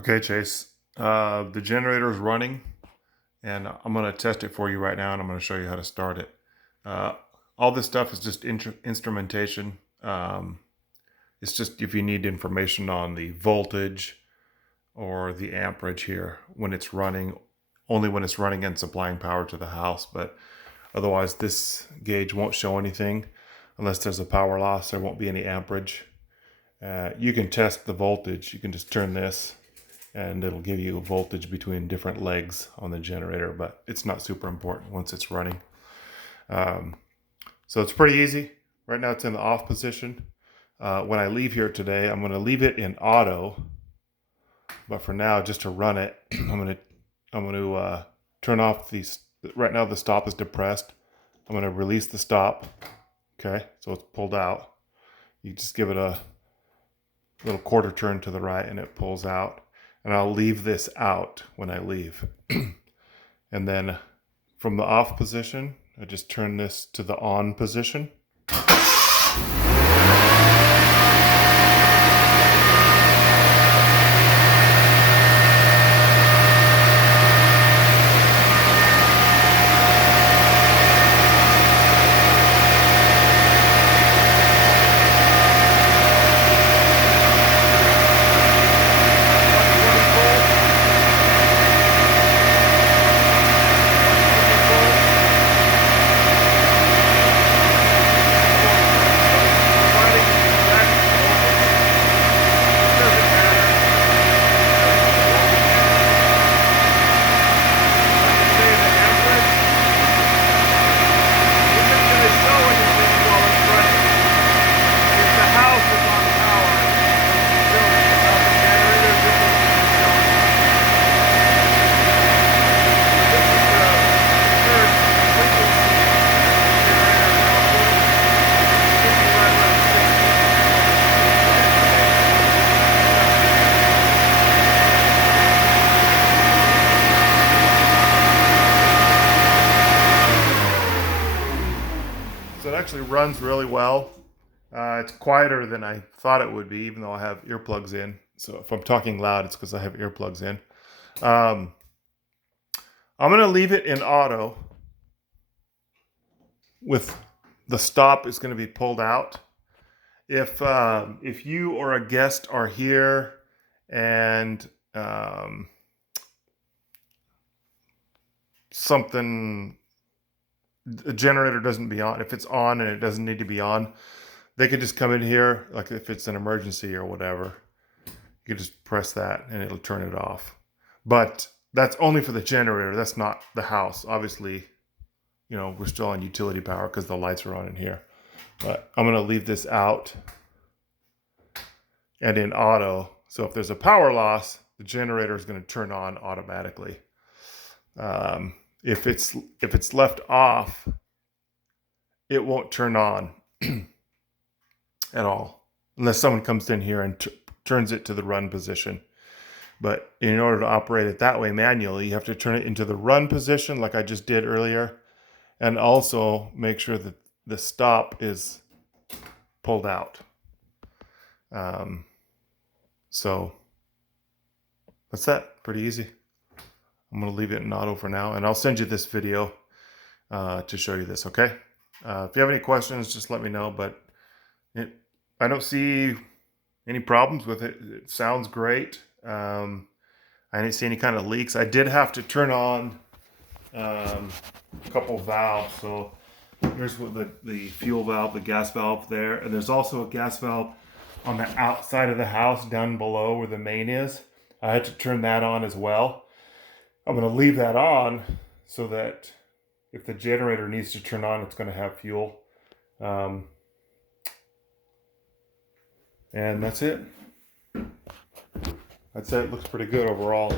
Okay, Chase, the generator is running and I'm going to test it for you right now and I'm going to show you how to start it. Uh, all this stuff is just instrumentation. It's just if you need information on the voltage or the amperage here when it's running, only when it's running and supplying power to the house. But otherwise, this gauge won't show anything unless there's a power loss. There won't be any amperage. You can test the voltage. You can just turn this and it'll give you a voltage between different legs on the generator, but it's not super important once it's running. So it's pretty easy. Right now it's in the off position. When I leave here today, I'm going to leave it in auto, but for now, just to run it, I'm going to turn off these. Right now the stop is depressed. I'm going to release the stop. Okay, so it's pulled out. You just give it a little quarter turn to the right and it pulls out. And I'll leave this out when I leave. And then from the off position, I just turn this to the on position. So it actually runs really well. It's quieter than I thought it would be, even though I have earplugs in. So if I'm talking loud, it's because I have earplugs in. I'm going to leave it in auto with the stop is going to be pulled out. If you or a guest are here and the generator doesn't be on, if it's on and it doesn't need to be on, they could just come in here, like if it's an emergency or whatever, you could just press that and it'll turn it off. But that's only for the generator. That's not the house. Obviously, you know, we're still on utility power because the lights are on in here. But I'm going to leave this out and in auto. So if there's a power loss, the generator is going to turn on automatically. If it's left off, it won't turn on at all unless someone comes in here and turns it to the run position. But in order to operate it that way manually, you have to turn it into the run position like I just did earlier, and also make sure that the stop is pulled out. So that's that. Pretty easy. I'm going to leave it in auto for now, and I'll send you this video to show you this, okay? If you have any questions, just let me know, but I don't see any problems with it. It sounds great. I didn't see any kind of leaks. I did have to turn on a couple valves. So here's what the fuel valve, the gas valve there, and there's also a gas valve on the outside of the house down below where the main is. I had to turn that on as well. I'm going to leave that on so that if the generator needs to turn on, it's going to have fuel. And that's it. I'd say it looks pretty good overall.